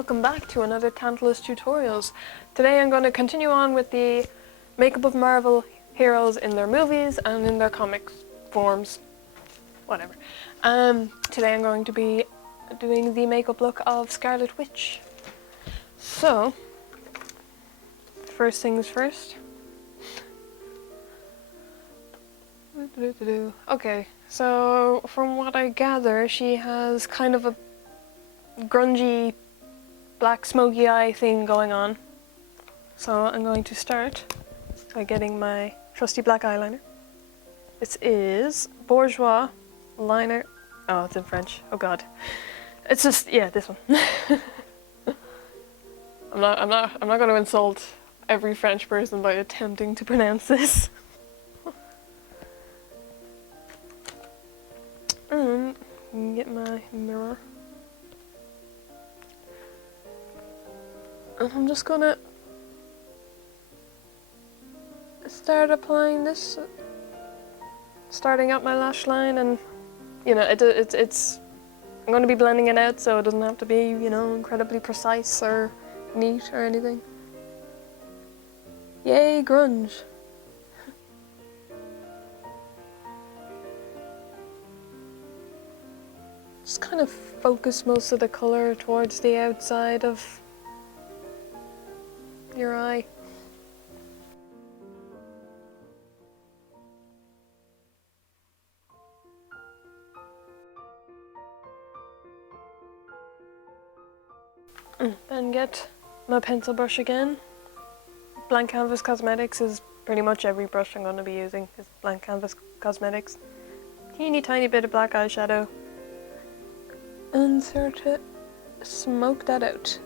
welcome back to another Tantalus Tutorials. Today I'm going to continue on with the makeup of Marvel heroes in their movies and in their comic forms, whatever. Today I'm going to be doing the makeup look of Scarlet Witch. So, first things first. Okay, so from what I gather, she has kind of a grungy black smoky eye thing going on. So I'm going to start by getting my trusty black eyeliner. This is Bourjois liner. Oh, it's in French. Oh god. It's just, yeah, this one. I'm not going to insult every French person by attempting to pronounce this. Get my mirror. And I'm just gonna start applying this, starting up my lash line, and you know, it's I'm gonna be blending it out so it doesn't have to be, you know, incredibly precise or neat or anything. Yay, grunge. Just kind of focus most of the color towards the outside of your eye. Then get my pencil brush again. Blank Canvas Cosmetics is pretty much every brush I'm going to be using is Blank Canvas Cosmetics. Teeny tiny bit of black eyeshadow. And start to smoke that out.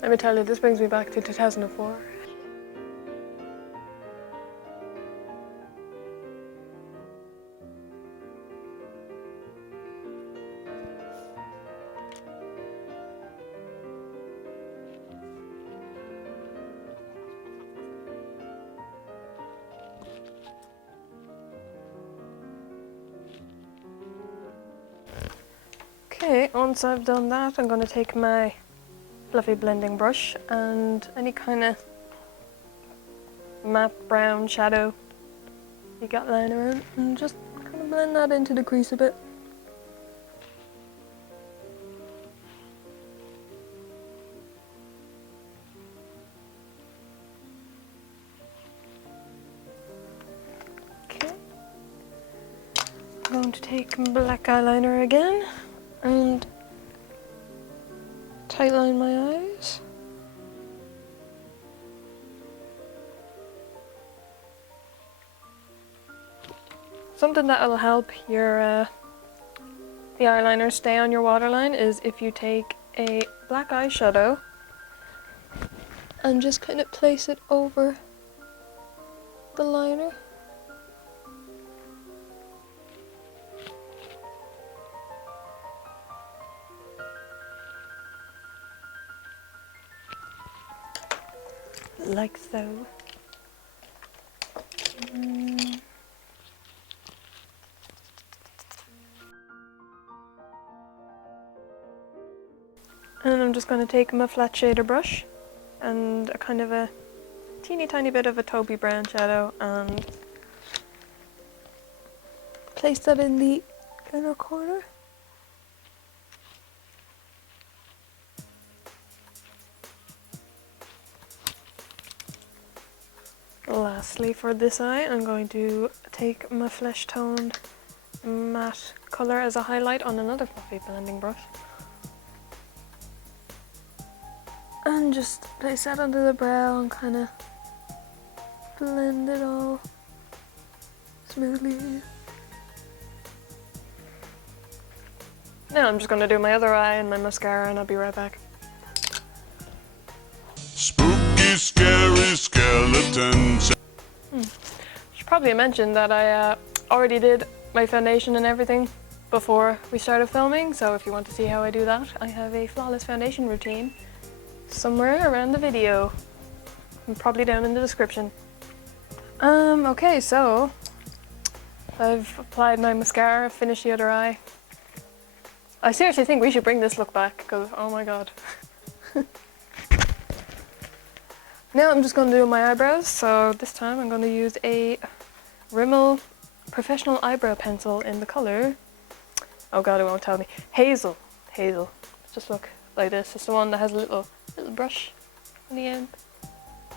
Let me tell you, this brings me back to 2004. Okay, once I've done that, I'm going to take my fluffy blending brush and any kind of matte brown shadow you got lying around and just kind of blend that into the crease a bit. Okay, I'm going to take black eyeliner again and tightline my eyes. Something that will help your the eyeliner stay on your waterline is if you take a black eyeshadow and just kind of place it over the liner. Like so. And I'm just going to take my flat shader brush and a kind of a teeny tiny bit of a taupey brown shadow and place that in the inner corner. Lastly, for this eye, I'm going to take my flesh toned matte colour as a highlight on another fluffy blending brush. And just place that under the brow and kind of blend it all smoothly. Now I'm just going to do my other eye and my mascara and I'll be right back. Spooky, scary skeletons. Should probably mention that I already did my foundation and everything before we started filming, so if you want to see how I do that, I have a flawless foundation routine somewhere around the video. And probably down in the description. Okay, so I've applied my mascara, finished the other eye. I seriously think we should bring this look back, because oh my god. Now I'm just going to do my eyebrows, so this time I'm going to use a Rimmel Professional Eyebrow Pencil in the color, oh god, it won't tell me, Hazel. Hazel. Just look like this. It's the one that has a little brush on the end.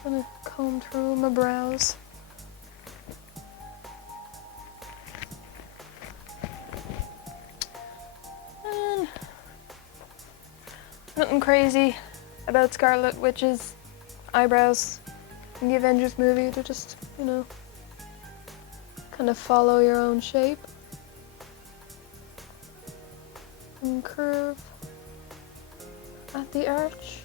Gonna comb through my brows. And nothing crazy about Scarlet Witch's eyebrows in the Avengers movie. They're just, you know, kind of follow your own shape and curve at the arch.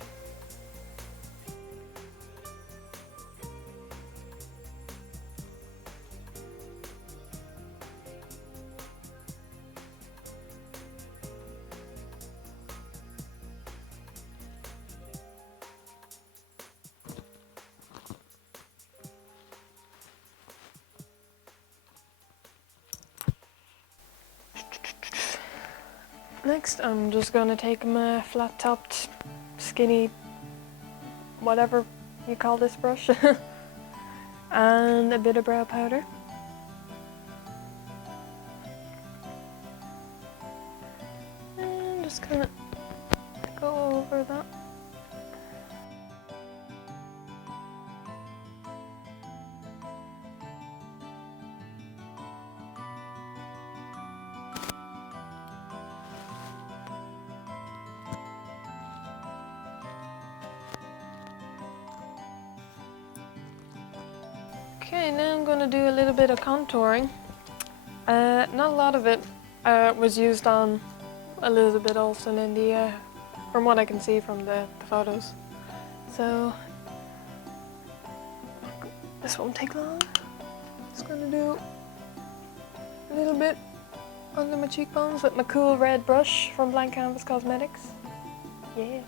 Next, I'm just gonna take my flat-topped, skinny, whatever you call this brush, and a bit of brow powder. And just kind of go over that. Okay, now I'm going to do a little bit of contouring. Not a lot of it was used on Elizabeth Olsen in the, from what I can see from the photos. So, this won't take long. Just going to do a little bit under my cheekbones with my cool red brush from Blank Canvas Cosmetics. Yeah.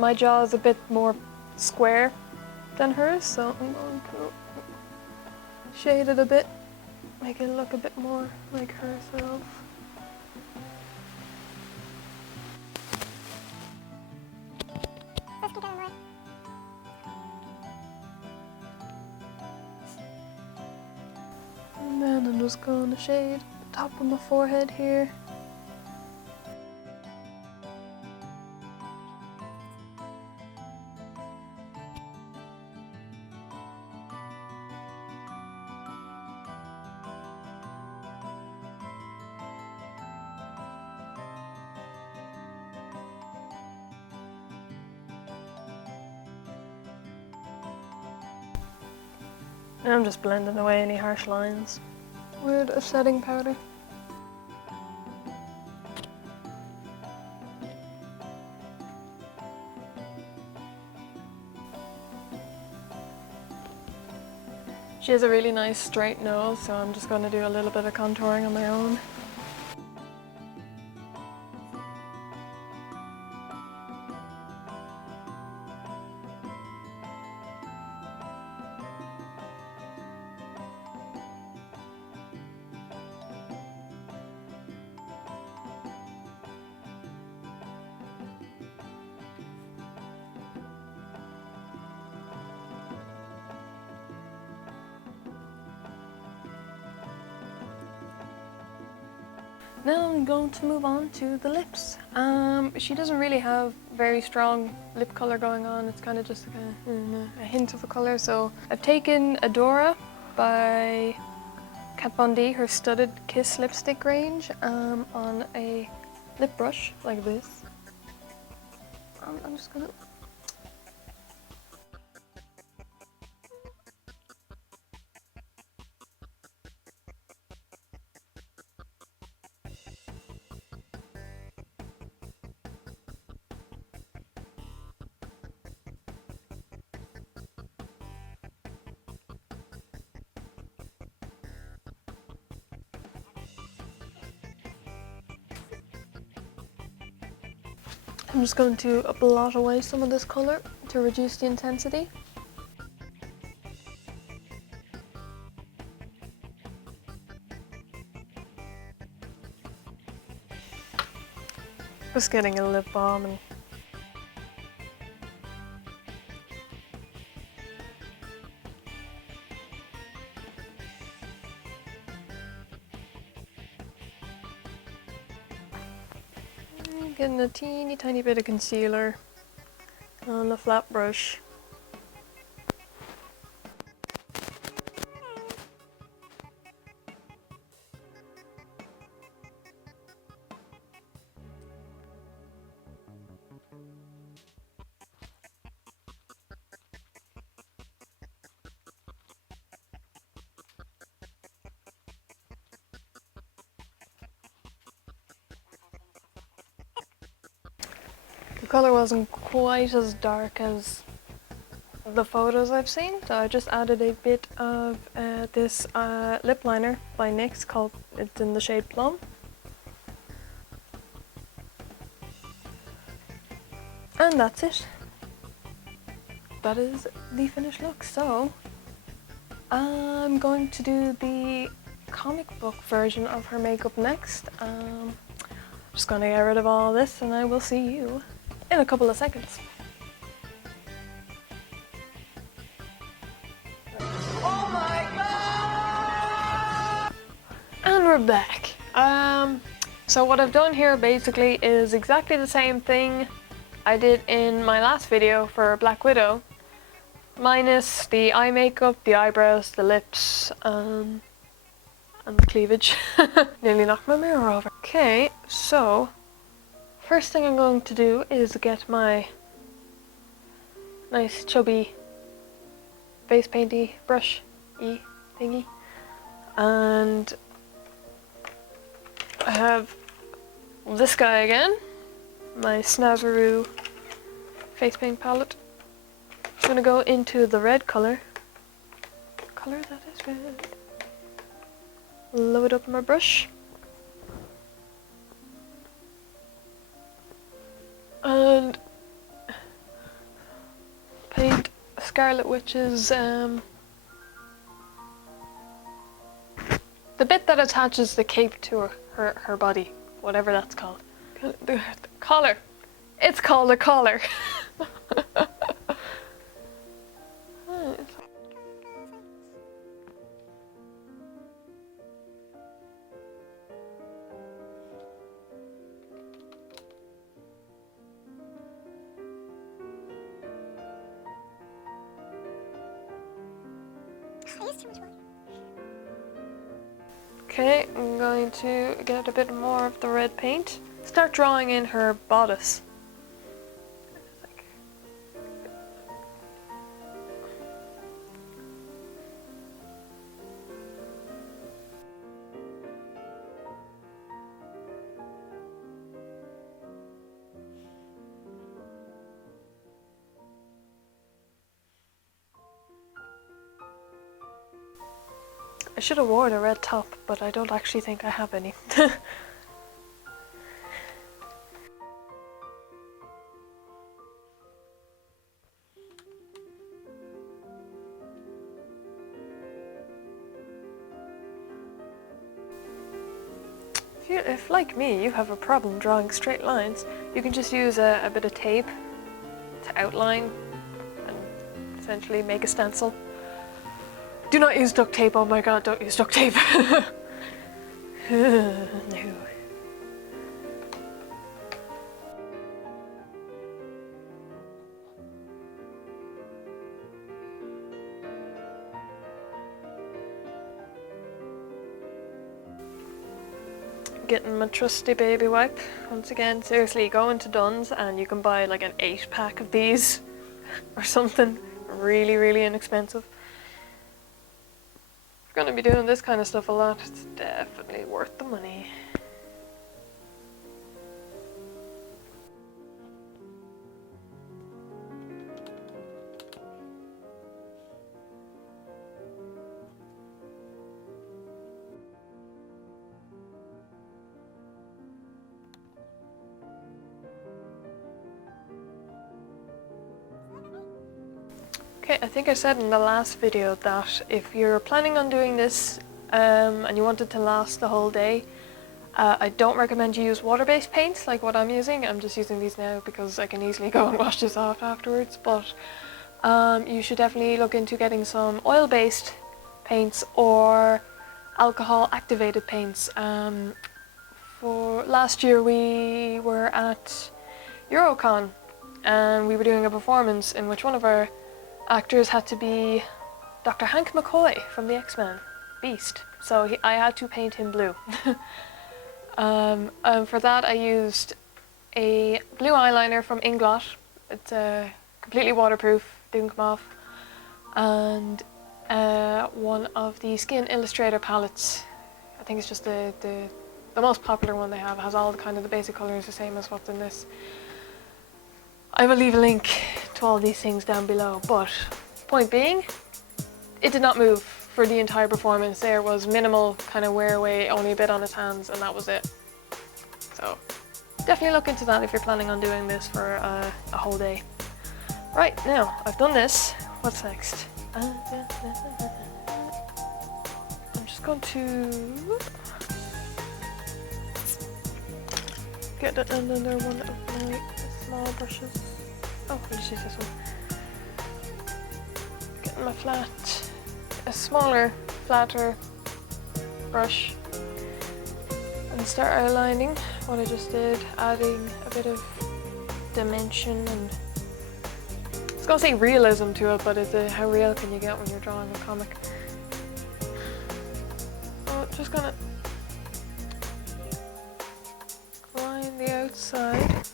My jaw is a bit more square than hers, so I'm going to shade it a bit, make it look a bit more like herself. And then I'm just going to shade the top of my forehead here. And I'm just blending away any harsh lines with a setting powder. She has a really nice straight nose, so I'm just going to do a little bit of contouring on my own. Now I'm going to move on to the lips. She doesn't really have very strong lip color going on. It's kind of just a hint of a color. So I've taken Adora by Kat Von D, her Studded Kiss lipstick range, on a lip brush like this. I'm just gonna I'm just going to blot away some of this colour to reduce the intensity. Just getting a lip balm and getting a teeny tiny bit of concealer on the flat brush. The colour wasn't quite as dark as the photos I've seen, so I just added a bit of this lip liner by NYX called, it's in the shade Plum. And that's it. That is the finished look. So I'm going to do the comic book version of her makeup next. Just gonna get rid of all this and I will see you in a couple of seconds. Oh my god! And we're back. So what I've done here basically is exactly the same thing I did in my last video for Black Widow, minus the eye makeup, the eyebrows, the lips, and the cleavage. Nearly knocked my mirror over. Okay, so first thing I'm going to do is get my nice chubby face painty brush-y thingy, and I have this guy again, my Snazaroo face paint palette. I'm gonna go into the red color that is red. Load up my brush. And paint Scarlet, which is the bit that attaches the cape to her body, whatever that's called. The collar. It's called a collar. Okay, I'm going to get a bit more of the red paint. Start drawing in her bodice. I should have worn a red top, but I don't actually think I have any. If, like me, you have a problem drawing straight lines, you can just use a bit of tape to outline and essentially make a stencil. Do not use duct tape, oh my god, don't use duct tape. No. Getting my trusty baby wipe. Once again, seriously, go into Dunn's and you can buy like an 8-pack of these or something. Really, really inexpensive. If you're gonna be doing this kind of stuff a lot, it's definitely worth the money. Okay, I think I said in the last video that if you're planning on doing this and you want it to last the whole day, I don't recommend you use water-based paints like what I'm using. I'm just using these now because I can easily go and wash this off afterwards, but you should definitely look into getting some oil-based paints or alcohol-activated paints. For last year we were at Eurocon and we were doing a performance in which one of our actors had to be Dr. Hank McCoy from the X-Men, Beast. So I had to paint him blue. For that I used a blue eyeliner from Inglot. It's completely waterproof, didn't come off. And one of the Skin Illustrator palettes. I think it's just the most popular one they have. It has all the kind of the basic colours the same as what's in this. I will leave a link to all these things down below, but point being, it did not move for the entire performance. There was minimal kind of wear away, only a bit on his hands, and that was it. So definitely look into that if you're planning on doing this for a whole day. Right, now I've done this, what's next? I'm just going to get another one of my small brushes. Oh, I'll just use this one. Getting my a smaller, flatter brush and start outlining what I just did, adding a bit of dimension and I was gonna say realism to it, but how real can you get when you're drawing a comic? So just gonna line the outside.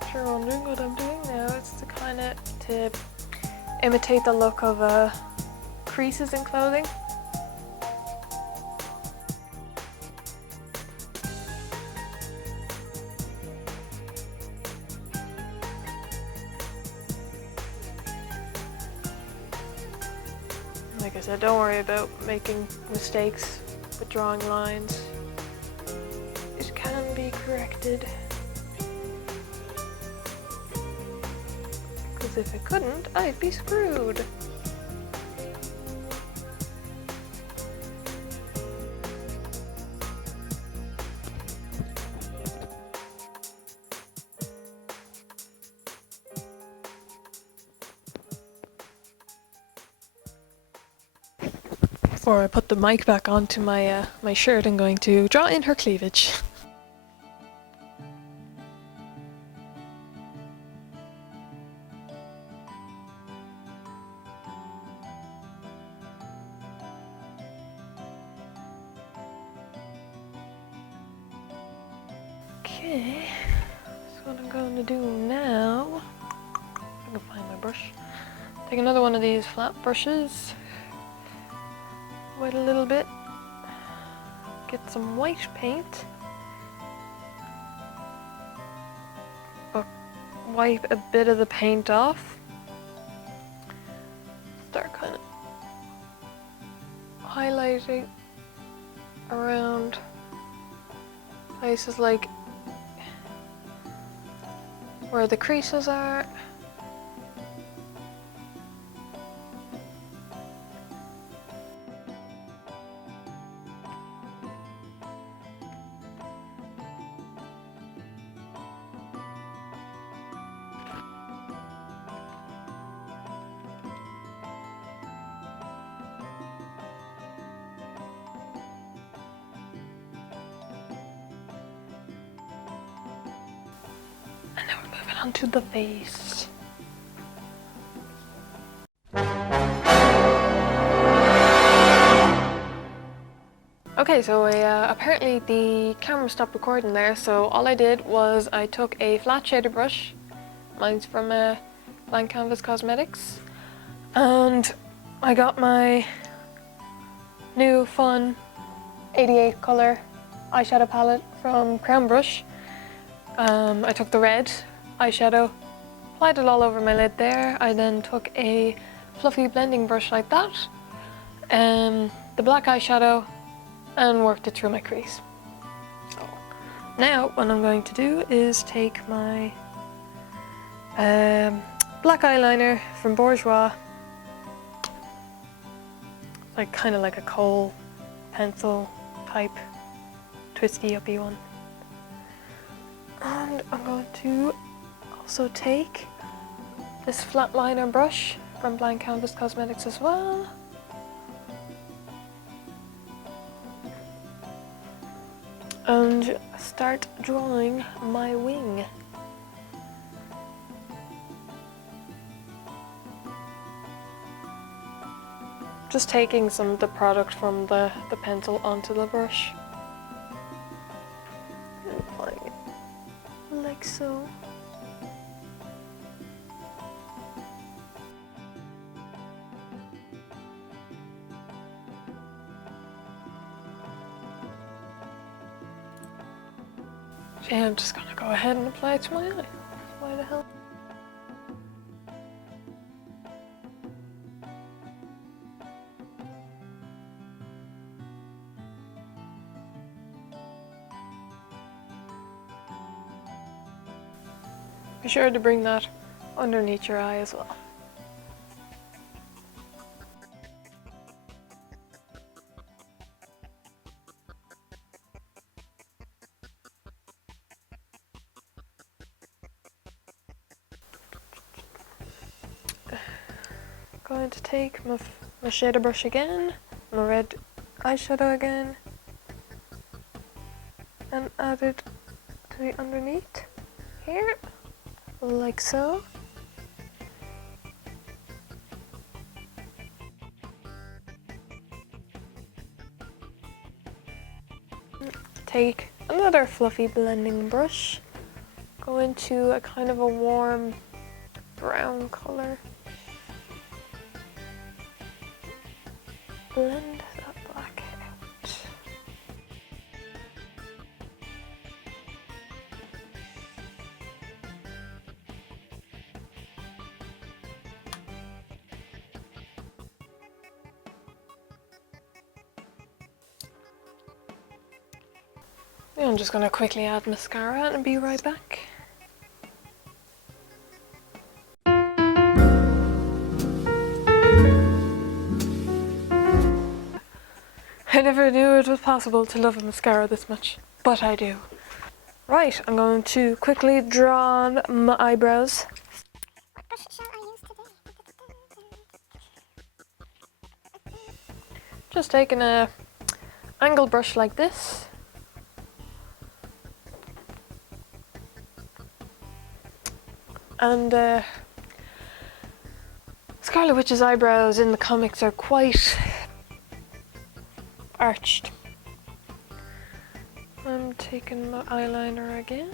If you're wondering what I'm doing now, it's to imitate the look of creases in clothing. Like I said, don't worry about making mistakes with drawing lines. It can be corrected. Because if it couldn't, I'd be screwed. Before I put the mic back onto my my shirt, I'm going to draw in her cleavage. Okay, so what I'm going to do now, I can find my brush, take another one of these flat brushes, wet a little bit, get some white paint, but wipe a bit of the paint off, start kind of highlighting around places like where the creases are. And now we're moving on to the face. Okay, so apparently the camera stopped recording there, so all I did was I took a flat shader brush, mine's from Blank Canvas Cosmetics, and I got my new fun 88 colour eyeshadow palette from Crown Brush, I took the red eyeshadow, applied it all over my lid there. I then took a fluffy blending brush like that, the black eyeshadow, and worked it through my crease. So now what I'm going to do is take my black eyeliner from Bourjois, like kind of like a kohl pencil type twisty uppy one, and I'm going to also take this flat liner brush from Blank Canvas Cosmetics as well. And start drawing my wing. Just taking some of the product from the pencil onto the brush. And applying it like so. Yeah, I'm just gonna go ahead and apply it to my eye. Why the hell? Be sure to bring that underneath your eye as well. Going to take my shader brush again, my red eyeshadow again, and add it to the underneath here, like so. Take another fluffy blending brush, go into a kind of a warm brown color. Blend that black out. I'm just going to quickly add mascara and be right back. I never knew it was possible to love a mascara this much, but I do. Right, I'm going to quickly draw on my eyebrows. What brush shall I use today? Just taking a angled brush like this. And Scarlet Witch's eyebrows in the comics are quite arched. I'm taking my eyeliner again.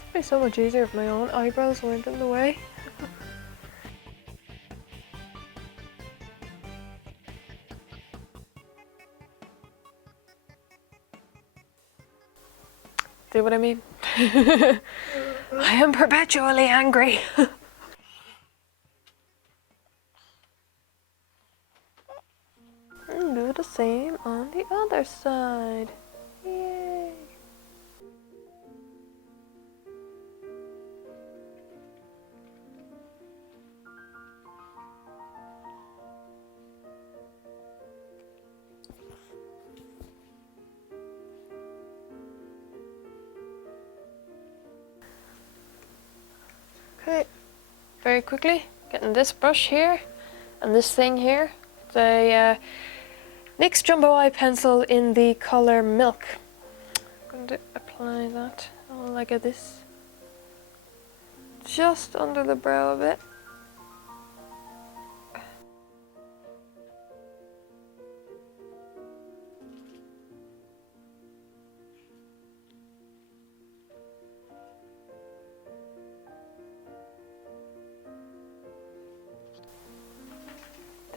It'd be so much easier if my own eyebrows weren't in the way. See what I mean? I am perpetually angry. And do the same on the other side. Yay! Okay, very quickly, getting this brush here and this thing here, the NYX Jumbo Eye Pencil in the color Milk. I'm going to apply that all like this, just under the brow a bit.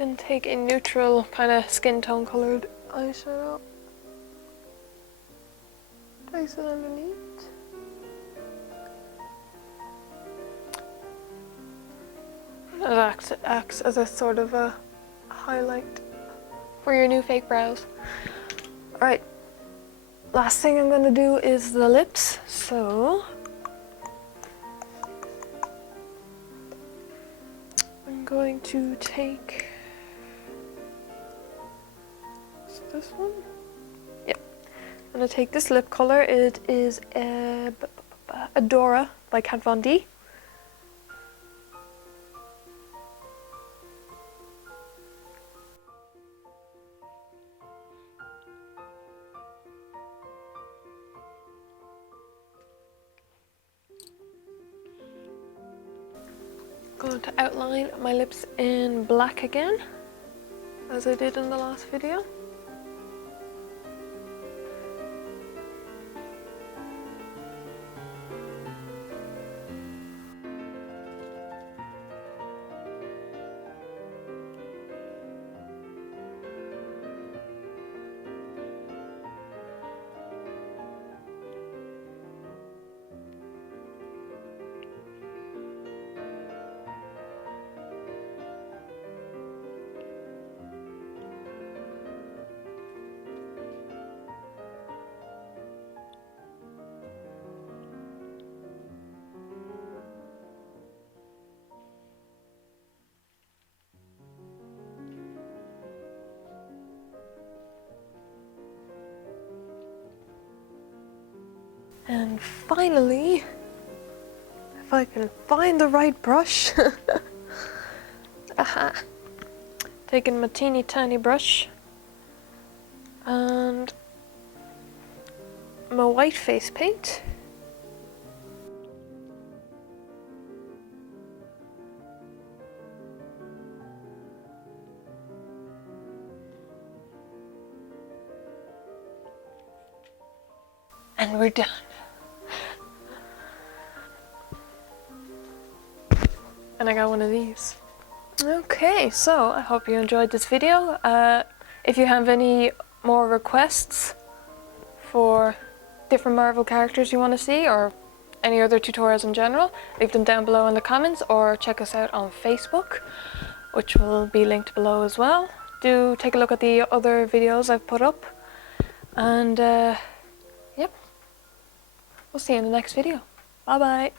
Then take a neutral kind of skin tone colored eyeshadow. Place it underneath. It acts as a sort of a highlight for your new fake brows. Alright, last thing I'm going to do is the lips. So I'm going to take this one. Yep. I'm going to take this lip color. It is Adora by Kat Von D. Going to outline my lips in black again, as I did in the last video. And finally, if I can find the right brush, aha, taking my teeny tiny brush and my white face paint. And we're done. And I got one of these. Okay, so I hope you enjoyed this video. If you have any more requests for different Marvel characters you want to see, or any other tutorials in general, leave them down below in the comments, or check us out on Facebook, which will be linked below as well. Do take a look at the other videos I've put up, and yep, we'll see you in the next video. Bye bye.